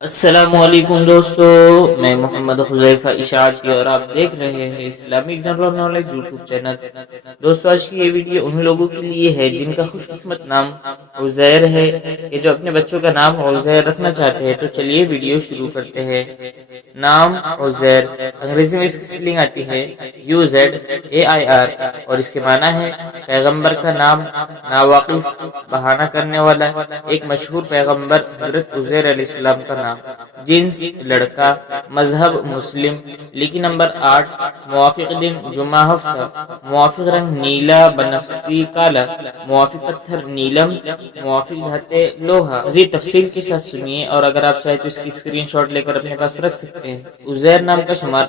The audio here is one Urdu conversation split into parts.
السلام علیکم دوستو، میں محمد حذیفہ اشاعتی اور آپ دیکھ رہے ہیں Islamic general knowledge YouTube channel. دوستو آج کی یہ ویڈیو ان لوگوں کے لیے ہے جن کا خوش قسمت نام عزیر ہے، کہ جو اپنے بچوں کا نام عزیر رکھنا چاہتے ہیں۔ تو چلیے ویڈیو شروع کرتے ہیں۔ نام عزیر، انگریزی میں اس کی سپیلنگ آتی ہے UZAIR اور اس کے معنی ہے پیغمبر کا نام، ناواقف، بہانہ کرنے والا، ایک مشہور پیغمبر حضرت عزیر علیہ السلام کا نام۔ جنس لڑکا، مذہب مسلم، لکی نمبر 8، موافق دن جمعہ ہفتہ، موافق رنگ نیلا بنفسجی کالا، موافق پتھر نیلم، موافق دھاتیں لوہا۔ مزید تفصیل کے ساتھ سنیے، اور اگر آپ چاہیں تو اس کی اسکرین شاٹ لے کر اپنے پاس رکھ سکتے ہیں۔ عزیر نام کا شمار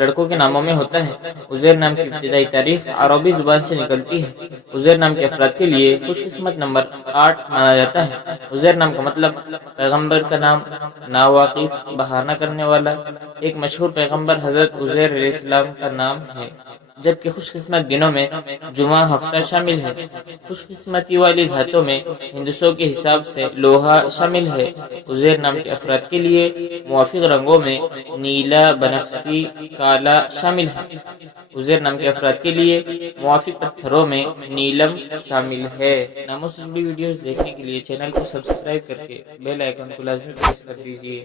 لڑکوں کے ناموں میں ہوتا ہے۔ عزیر نام کی ابتدائی تاریخ عربی زبان سے نکلتی ہے۔ عزیر نام کے افراد کے لیے خوش قسمت نمبر 8 مانا جاتا ہے۔ عزیر نام کا مطلب پیغمبر کا نام، ناواقف، بہانہ کرنے والا، ایک مشہور پیغمبر حضرت عزیر علیہ السلام کا نام ہے، جبکہ خوش قسمت دنوں میں جمعہ ہفتہ شامل ہے۔ خوش قسمتی والی دھاتوں میں ہندسوں کے حساب سے لوہا شامل ہے۔ عزیر نام کے افراد کے لیے موافق رنگوں میں نیلا بنفسجی کالا شامل ہے۔ عزیر نام کے افراد کے لیے موافق پتھروں میں نیلم شامل ہے۔ ناموں سے جڑی ویڈیوز دیکھنے کے لیے چینل کو سبسکرائب کر کے بیل آئیکن کو لازمی پریس کر دیجیے۔